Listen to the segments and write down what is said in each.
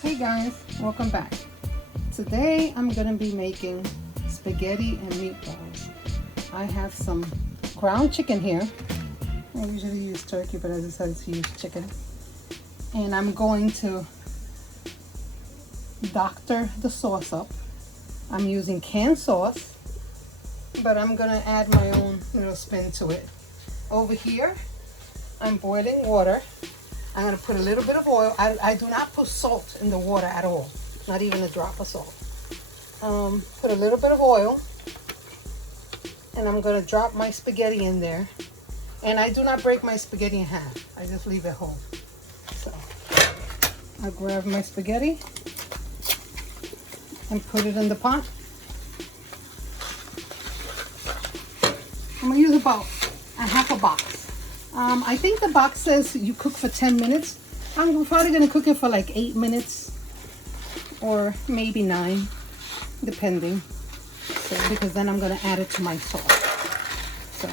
Hey guys, welcome back. Today I'm going to be making spaghetti and meatballs. I have some ground chicken here. I usually use turkey, but I decided to use chicken. And I'm going to doctor the sauce up. I'm using canned sauce, but I'm going to add my own little spin to it. Over here, I'm boiling water. I'm going to put a little bit of oil. I do not put salt in the water at all, not even a drop of salt. Put a little bit of oil, and I'm going to drop my spaghetti in there. And I do not break my spaghetti in half. I just leave it whole. So I grab my spaghetti and put it in the pot. I'm going to use about a half a box. I think the box says you cook for 10 minutes. I'm probably going to cook it for like 8 minutes or maybe 9, depending. So, because then I'm going to add it to my sauce. So,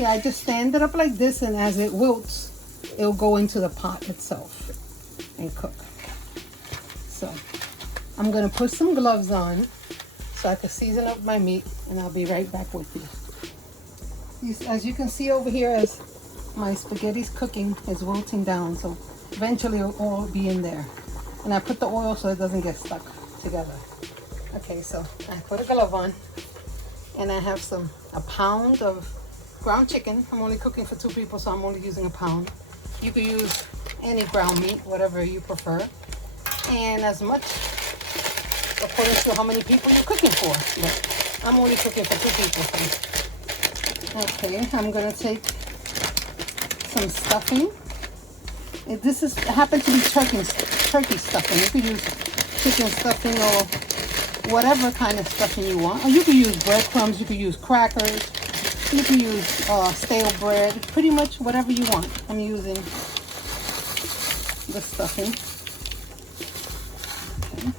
yeah, I just stand it up like this, and as it wilts, it'll go into the pot itself and cook. So, I'm going to put some gloves on so I can season up my meat, and I'll be right back with you. As you can see over here, as my spaghetti's cooking, is wilting down, so eventually it'll all be in there. And I put the oil so it doesn't get stuck together. Okay, so I put a glove on, and I have a pound of ground chicken. I'm only cooking for 2 people, so I'm only using a pound. You could use any ground meat, whatever you prefer, and as much according to how many people you're cooking for. But I'm only cooking for 2 people. So. Okay, I'm gonna take some stuffing. This happens to be turkey stuffing. You could use chicken stuffing or whatever kind of stuffing you want. Or you could use breadcrumbs, you could use crackers, you could use stale bread, pretty much whatever you want. I'm using the stuffing. Okay.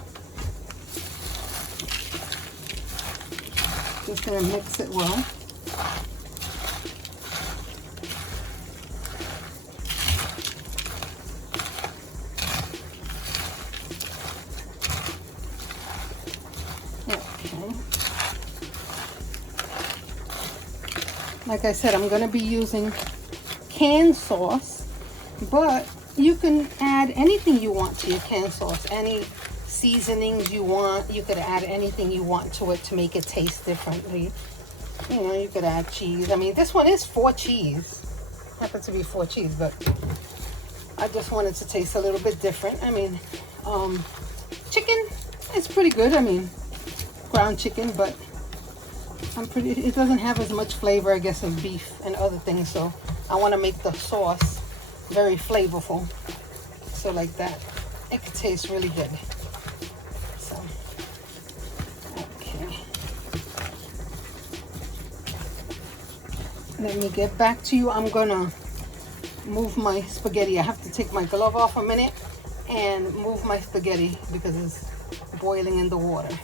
Just gonna mix it well. Like I said, I'm going to be using canned sauce, but you can add anything you want to your canned sauce. Any seasonings you want, you could add anything you want to it to make it taste differently. You know, you could add cheese. I mean, this one is 4 cheese. Happens to be 4 cheese, but I just wanted to taste a little bit different. I mean, chicken is pretty good. I mean, ground chicken, but it doesn't have as much flavor, I guess, as beef and other things, so I want to make the sauce very flavorful, so like that it could taste really good. So, okay, let me get back to you. I'm gonna move my spaghetti. I have to take my glove off a minute and move my spaghetti because it's boiling in the water.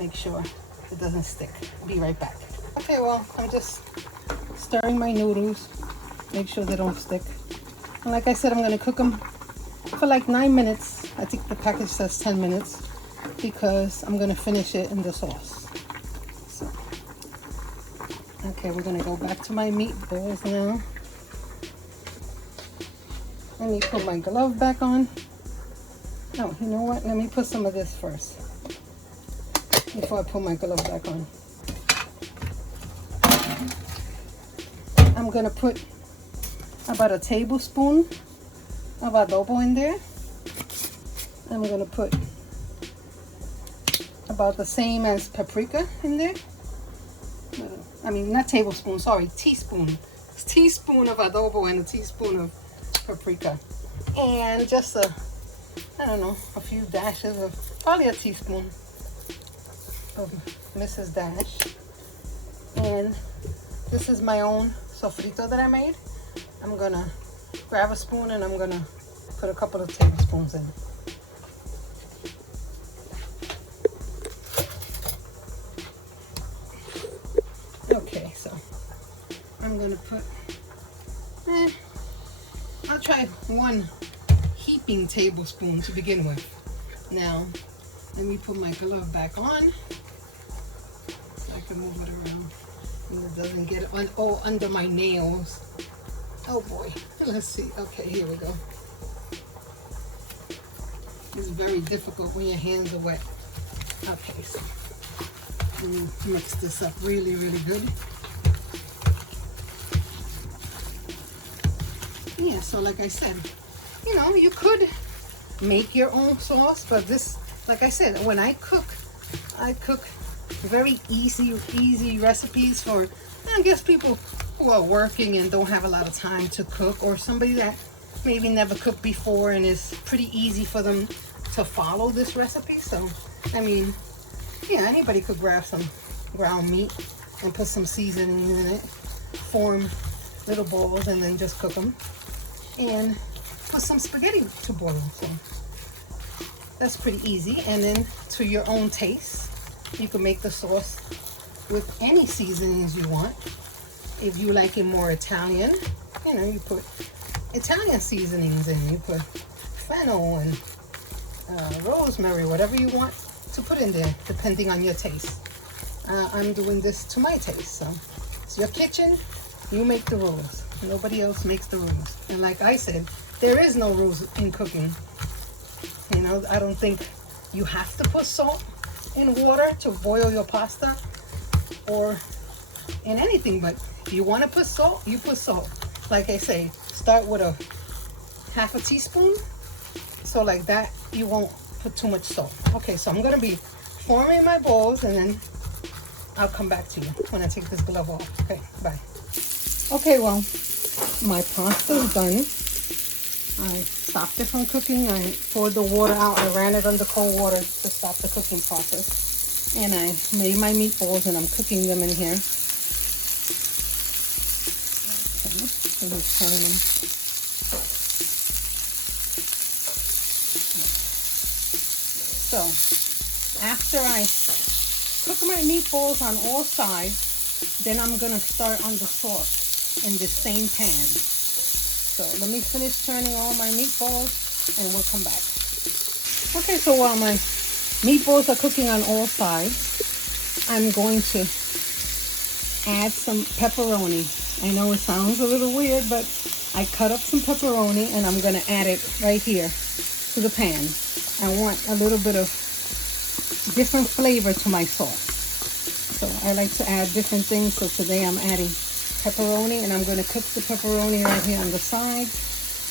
Make sure it doesn't stick. Be right back. Okay, well, I'm just stirring my noodles. Make sure they don't stick. And like I said, I'm going to cook them for like 9 minutes. I think the package says 10 minutes because I'm going to finish it in the sauce. So, okay, we're going to go back to my meatballs now. Let me put my glove back on. Oh, you know what? Let me put some of this first before I put my glove back on. I'm gonna put about a tablespoon of adobo in there. I'm gonna put about the same as paprika in there. I mean, not tablespoon, sorry, teaspoon. It's a teaspoon of adobo and a teaspoon of paprika. And just I don't know, a few dashes of, probably a teaspoon of Mrs. Dash. And this is my own sofrito that I made. I'm gonna grab a spoon and I'm gonna put a couple of tablespoons in. Okay, so I'm gonna put I'll try one heaping tablespoon to begin with. Now, let me put my glove back on so I can move it around and it doesn't get all under my nails. Oh boy, let's see. Okay, here we go. It's very difficult when your hands are wet. Okay, so I'm gonna mix this up really, really good. Yeah, so like I said, you know, you could make your own sauce, but this, like I said, when I cook very easy recipes for, I guess, people who are working and don't have a lot of time to cook, or somebody that maybe never cooked before and it's pretty easy for them to follow this recipe. So, I mean, yeah, anybody could grab some ground meat and put some seasonings in it, form little balls, and then just cook them. And put some spaghetti to boil. So that's pretty easy. And then to your own taste, you can make the sauce with any seasonings you want. If you like it more Italian, you know, you put Italian seasonings in. You put fennel and rosemary, whatever you want to put in there, depending on your taste. I'm doing this to my taste. So it's your kitchen, you make the rules. Nobody else makes the rules. And like I said, there is no rules in cooking. You know, I don't think you have to put salt in water to boil your pasta or in anything, but if you want to put salt, you put salt. Like I say, start with a half a teaspoon, so like that you won't put too much salt. Okay, so I'm going to be forming my balls, and then I'll come back to you when I take this glove off. Okay, bye. Okay, well, my pasta is done. I stopped it from cooking. I poured the water out. I ran it under cold water to stop the cooking process. And I made my meatballs, and I'm cooking them in here. Okay, so let's turn them. So, after I cook my meatballs on all sides, then I'm going to start on the sauce in the same pan. So let me finish turning all my meatballs and we'll come back. Okay, so while my meatballs are cooking on all sides, I'm going to add some pepperoni. I know it sounds a little weird, but I cut up some pepperoni and I'm going to add it right here to the pan. I want a little bit of different flavor to my sauce. So I like to add different things. So today I'm adding pepperoni, and I'm going to cook the pepperoni right here on the side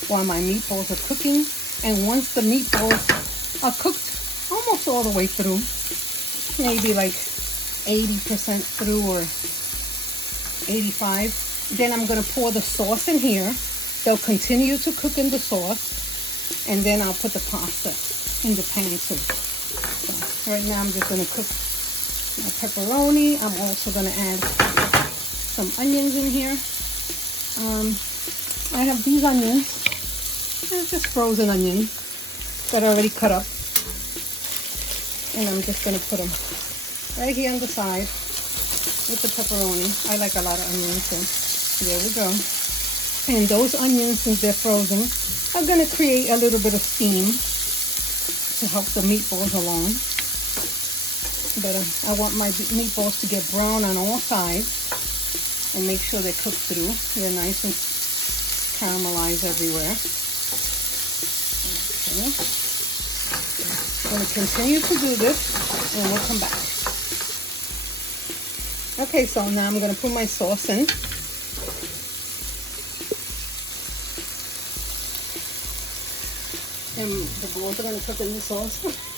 while my meatballs are cooking. And once the meatballs are cooked almost all the way through, maybe like 80% through or 85, then I'm going to pour the sauce in here. They'll continue to cook in the sauce, and then I'll put the pasta in the pan too. So right now I'm just going to cook my pepperoni. I'm also going to add some onions in here. I have these onions. They're just frozen onions that are already cut up. And I'm just going to put them right here on the side with the pepperoni. I like a lot of onions, so there we go. And those onions, since they're frozen, are going to create a little bit of steam to help the meatballs along. But I want my meatballs to get brown on all sides and make sure they're cooked through. They're nice and caramelized everywhere. Okay. I'm going to continue to do this and we'll come back. Okay, so now I'm going to put my sauce in. And the balls are going to cook in the sauce.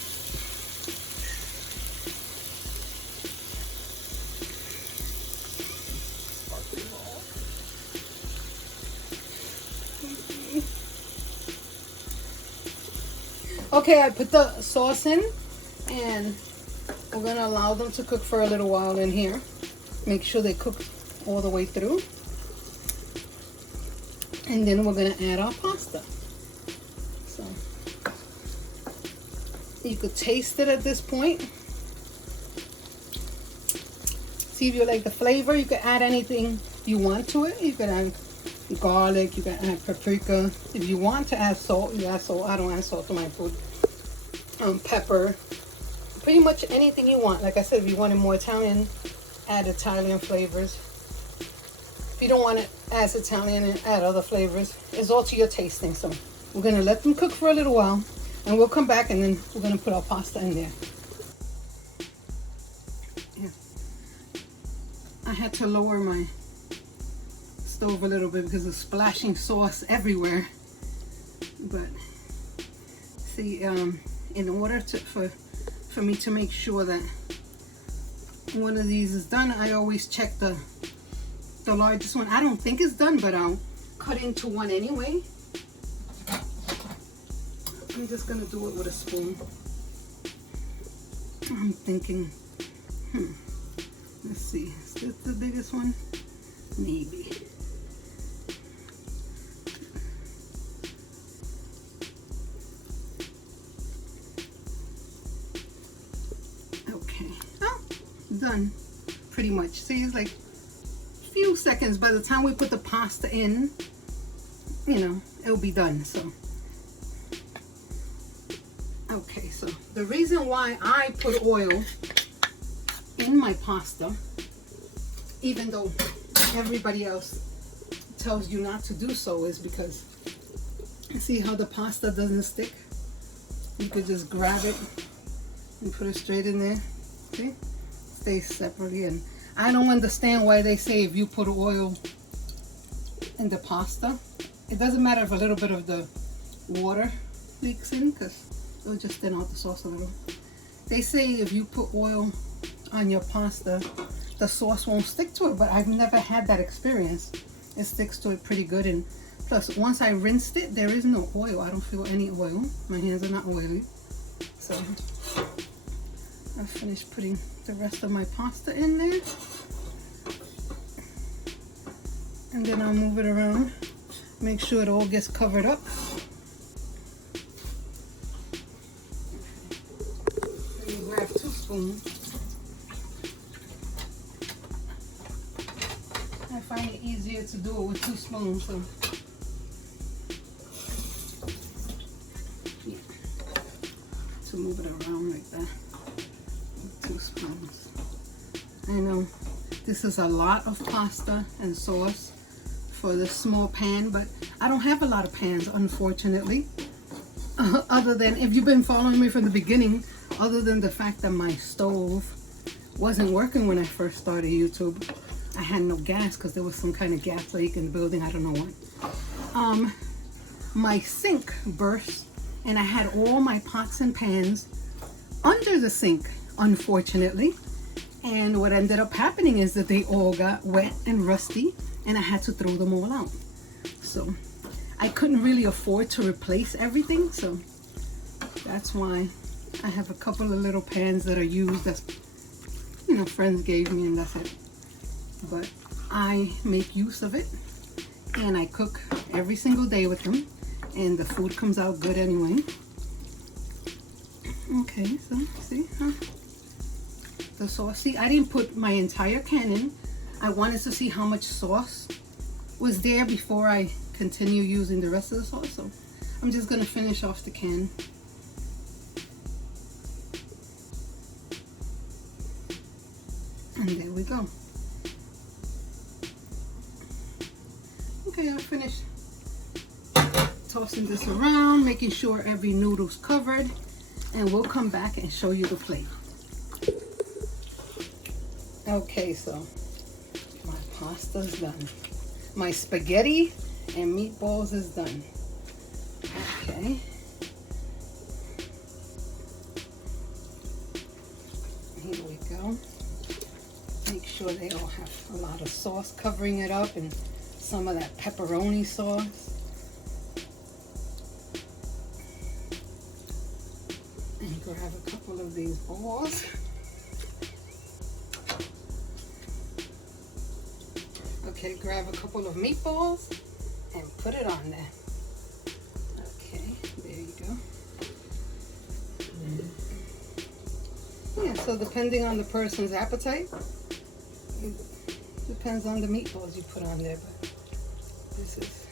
Okay, I put the sauce in, and we're going to allow them to cook for a little while in here. Make sure they cook all the way through. And then we're going to add our pasta. So, you could taste it at this point. See if you like the flavor. You can add anything you want to it. You could add garlic, you can add paprika. If you want to add salt, you add salt. I don't add salt to my food. Pepper, pretty much anything you want. Like I said, if you wanted more Italian, add Italian flavors. If you don't want it as Italian, and add other flavors. It's all to your tasting. So we're gonna let them cook for a little while, and we'll come back and then we're gonna put our pasta in there. Yeah. I had to lower my stove a little bit because it's splashing sauce everywhere. But see, in order for me to make sure that one of these is done, I always check the largest one. I don't think it's done, but I'll cut into one anyway. I'm just gonna do it with a spoon. I'm thinking, let's see, is this the biggest one? Maybe. Okay, oh, done, pretty much. See, it's like a few seconds. By the time we put the pasta in, you know, it'll be done. So okay, so the reason why I put oil in my pasta, even though everybody else tells you not to do so, is because see how the pasta doesn't stick? You could just grab it and put it straight in there. See? Stays separately. And I don't understand why they say if you put oil in the pasta, it doesn't matter if a little bit of the water leaks in, because it'll just thin out the sauce a little. They say if you put oil on your pasta, the sauce won't stick to it, but I've never had that experience. It sticks to it pretty good. And plus, once I rinsed it, there is no oil. I don't feel any oil. My hands are not oily. So I finished putting the rest of my pasta in there, and then I'll move it around, make sure it all gets covered up. Let me grab 2 spoons. I find it easier to do it with 2 spoons. So yeah, to move it around like that with 2 spoons. I know this is a lot of pasta and sauce for this small pan, but I don't have a lot of pans, unfortunately. Other than, if you've been following me from the beginning, other than the fact that my stove wasn't working when I first started YouTube. I had no gas because there was some kind of gas leak in the building. I don't know what. My sink burst, and I had all my pots and pans under the sink, unfortunately. And what ended up happening is that they all got wet and rusty, and I had to throw them all out. So I couldn't really afford to replace everything, so that's why I have a couple of little pans that are used, that's, you know, friends gave me, and that's it. But I make use of it, and I cook every single day with them, and the food comes out good anyway. Okay, so see, the sauce. See, I didn't put my entire can in. I wanted to see how much sauce was there before I continue using the rest of the sauce. So I'm just gonna finish off the can. And there we go. Okay, I finished tossing this around, making sure every noodle's covered, and we'll come back and show you the plate. Okay, so my pasta's done. My spaghetti and meatballs is done. Okay. Here we go. Make sure they all have a lot of sauce covering it up, and some of that pepperoni sauce. And grab a couple of these balls. Okay, grab a couple of meatballs and put it on there. Okay, there you go. Yeah, so depending on the person's appetite, it depends on the meatballs you put on there. But This is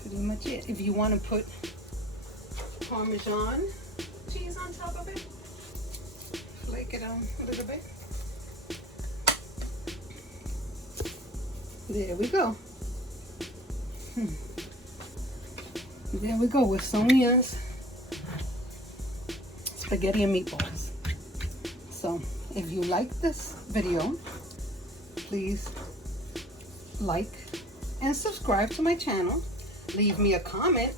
pretty much it. If you want to put Parmesan cheese on top of it, flake it on a little bit. There we go. There we go with Sonia's spaghetti and meatballs. So if you like this video, please like and subscribe to my channel. Leave me a comment,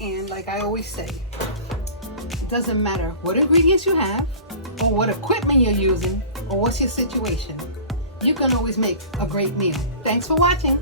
and like I always say, it doesn't matter what ingredients you have or what equipment you're using or what's your situation. You can always make a great meal. Thanks for watching.